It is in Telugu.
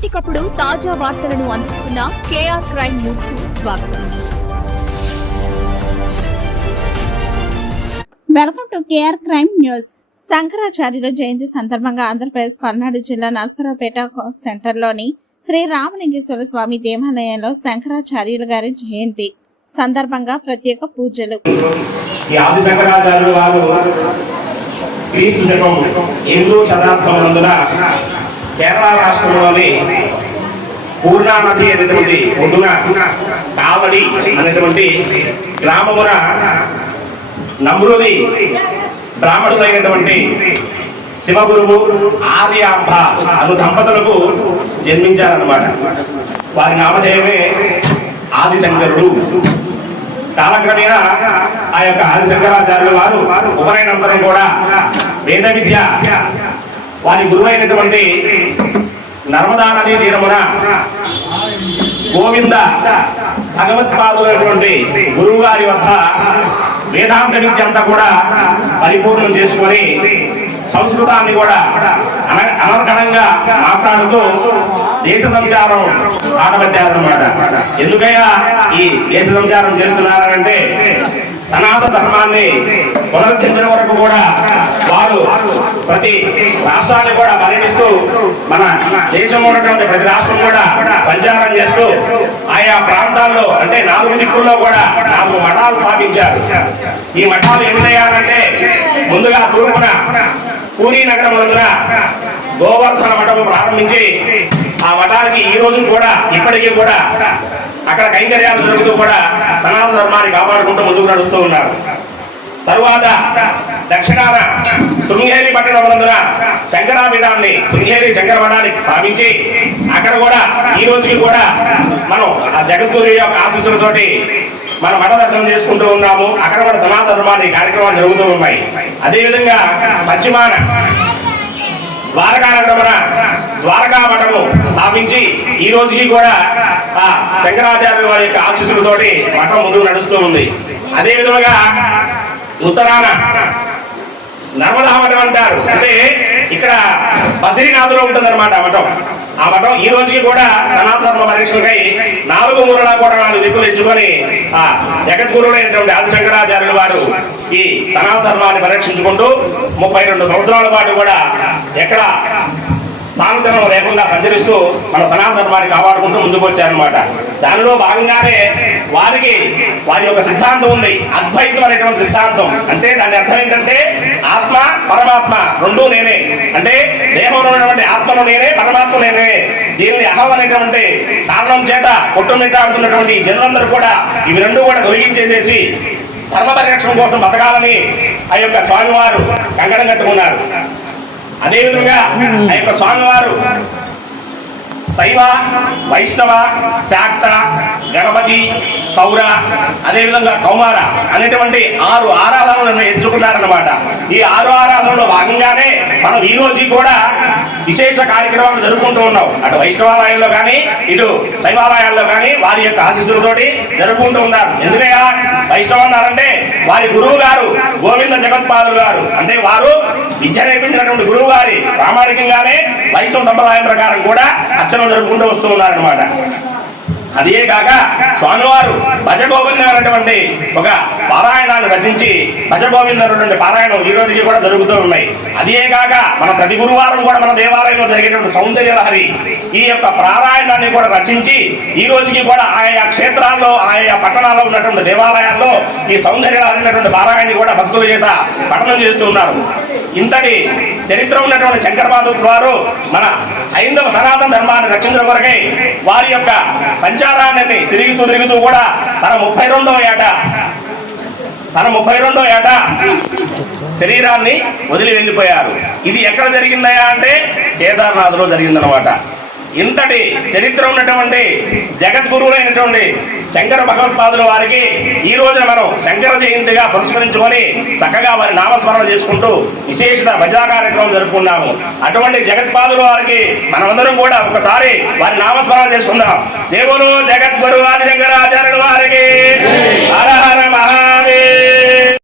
ఎప్పటికప్పుడు తాజా వార్తలను అందిస్తున్న కేఆర్ క్రైమ్ న్యూస్ కు స్వాగతం. Welcome to KR crime news. శంకరాచార్యుల జయంతి సందర్భంగా ఆంధ్రప్రదేశ్ పల్నాడు జిల్లా నరసరావుపేట సెంటర్లోని శ్రీ రామలింగేశ్వర స్వామి దేవాలయంలో శంకరాచార్యుల గారి జయంతి సందర్భంగా ప్రత్యేక పూజలు. కేరళ రాష్ట్రంలోని పూర్ణా నది అనేటువంటి ఒడ్డున కావడి అనేటువంటి గ్రామమున నమ్రుది బ్రాహ్మణులైనటువంటి శివగురువు ఆర్యాంబ అను దంపతులకు జన్మించారన్నమాట. వారి నామధేయమే ఆదిశంకరుడు. కాలక్రమేణా ఆ యొక్క ఆదిశంకరాచార్యుల వారు ఉపనయనంతరం కూడా వేద విద్య వారి గురువైనటువంటి నర్మదా నదీ తీరమున గోవింద భగవత్పాదులైనటువంటి గురువు గారి వద్ద వేదాంత విద్య అంతా కూడా పరిపూర్ణం చేసుకొని సంస్కృతాన్ని కూడా అనర్గణంగా మాట్లాడుతూ దేశ సంచారం ఆడబట్టారన్నమాట. ఎందుకయ్యా ఈ దేశ సంచారం చేస్తున్నారంటే సనాతన ధర్మాన్ని పునరుద్ధరించిన వరకు కూడా వారు ప్రతి రాష్ట్రాన్ని కూడా పర్యటిస్తూ మన దేశంలో ఉన్నటువంటి ప్రతి రాష్ట్రం కూడా సంచారం చేస్తూ ఆయా ప్రాంతాల్లో అంటే 4 దిక్కుల్లో కూడా 4 మఠాలు స్థాపించారు. ఈ మఠాలు ఎన్నయ్యారంటే ముందుగా తూర్పున పూరీ నగరం నందున గోవర్ధన మఠం ప్రారంభించి ఆ మఠానికి ఈ రోజు కూడా ఇప్పటికీ కూడా అక్కడ కైంకర్యాలు జరుగుతూ కూడా సనాతన ధర్మాన్ని కాపాడుకుంటూ ముందుకు నడుస్తూ ఉన్నారు. తరువాత దక్షిణాన శృంగేరి పట్టణం నందున శంకరాపీఠాన్ని శృంగేరి శంకర మఠాన్ని స్థాపించి అక్కడ కూడా ఈ రోజుకి కూడా మనం ఆ జగద్గురు యొక్క ఆశీస్సులతోటి మన మఠ దర్శనం చేసుకుంటూ ఉన్నాము. అక్కడ కూడా సనాతన ధర్మాన్ని కార్యక్రమాలు జరుగుతూ ఉన్నాయి. అదేవిధంగా పశ్చిమాన ద్వారకా నగరమున ద్వారకా మఠము స్థాపించి ఈ రోజుకి కూడా ఆ శంకరాచార్యుల వారి యొక్క ఆశీస్సులతోటి మఠం ముందుకు నడుస్తూ ఉంది. అదే విధంగా ఉత్తరాన నర్మదా మఠం అంటారు. అంటే ఇక్కడ బద్రీనాథులో ఉంటుందన్నమాట మఠం. ఆ మఠం ఈ రోజుకి కూడా సనాతన ధర్మ పరీక్షలకై 4 మూలలా కూడా 4 దిక్కులు ఎంచుకొని ఆ జగద్గురుడైనటువంటి ఆదిశంకరాచార్యుల వారు ఈ సనాతన ధర్మాన్ని పరీక్షించుకుంటూ 32 సంవత్సరాల పాటు కూడా ఎక్కడ స్థానచలనం లేకుండా సంచరిస్తూ మన సనాతన ధర్మాన్ని కాపాడుకుంటూ ముందుకు వచ్చారనమాట. దానిలో భాగంగానే వారికి వారి యొక్క సిద్ధాంతం ఉంది, అద్వైతం అనేటువంటి సిద్ధాంతం. అంటే దాని అర్థం ఏంటంటే ఆత్మ పరమాత్మ రెండూ నేనే, అంటే దేహంలో ఉన్నటువంటి ఆత్మను నేనే, పరమాత్మ నేనే. దీనిని అహం అనేటువంటి కారణం చేత కొట్టుమిట్టాడుతున్నటువంటి జనులందరూ కూడా ఇవి రెండు కూడా తొలగించేసేసి ధర్మ పరిరక్షణ కోసం బతకాలని ఆ యొక్క స్వామివారు కంకణం కట్టుకున్నారు. అదేవిధంగా ఆ యొక్క స్వామివారు శైవ, వైష్ణవ, శాక్త, గణపతి, సౌర, అదేవిధంగా కౌమార అనేటువంటి 6 ఆరాధనలను ఎంచుకున్నారన్నమాట. ఈ 6 ఆరాధనలో భాగంగానే మనం ఈ రోజు కూడా విశేష కార్యక్రమాలు జరుపుకుంటూ ఉన్నాం. అటు వైష్ణవాలయాల్లో కానీ ఇటు శైవాలయాల్లో కానీ వారి యొక్క ఆశీస్సులతోటి జరుపుకుంటూ ఉన్నారు. ఎందుకయ్యా వైష్ణవ అన్నారంటే వారి గురువు గారు గోవింద జగత్పాదులు గారు, అంటే వారు విద్య నేర్పించినటువంటి గురువు గారి ప్రామాణికంగానే వైష్ణవ సంప్రదాయం ప్రకారం కూడా అర్చన జరుపుకుంటూ వస్తూ ఉన్నారన్నమాట. అదే కాక స్వామివారు భజగోవింద అనేటువంటి ఒక పారాయణాన్ని రచించి భజగోవింద అనేటువంటి పారాయణం ఈ రోజుకి కూడా జరుగుతూ ఉన్నాయి. అదే కాక మన ప్రతి గురువారం కూడా మన దేవాలయంలో జరిగేటువంటి సౌందర్య లహరి ఈ యొక్క పారాయణాన్ని కూడా రచించి ఈ రోజుకి కూడా ఆయా క్షేత్రాల్లో ఆయా పట్టణాల్లో ఉన్నటువంటి దేవాలయాల్లో ఈ సౌందర్య లహరి ఉన్నటువంటి పారాయణాన్ని కూడా భక్తుల చేత పఠనం చేస్తూ ఉన్నారు. ఇంతటి చరిత్ర ఉన్నటువంటి శంకరపాదులు వారు మన హైందవ సనాతన ధర్మాన్ని రక్షించడం కొరకై వారి యొక్క సంచారాన్ని తిరుగుతూ కూడా తన 32వ ఏట శరీరాన్ని వదిలి వెళ్ళిపోయారు. ఇది ఎక్కడ జరిగిందయా అంటే కేదార్నాథ్లో జరిగిందనమాట. ఇంతటి చరిత్ర ఉన్నటువంటి జగద్గురువులైనటువంటి శంకర భగవత్పాదుల వారికి ఈ రోజున మనం శంకర జయంతిగా పురస్కరించుకొని చక్కగా వారి నామస్మరణ చేసుకుంటూ విశేష భజన కార్యక్రమం జరుపుకున్నాము. అటువంటి జగత్పాదుల వారికి మనమందరం కూడా ఒకసారి వారి నామస్మరణ చేసుకుందాం. దేవుడు జగద్గురు ఆది శంకరాచార్యుల వారికి హర హర మహాదేవ్.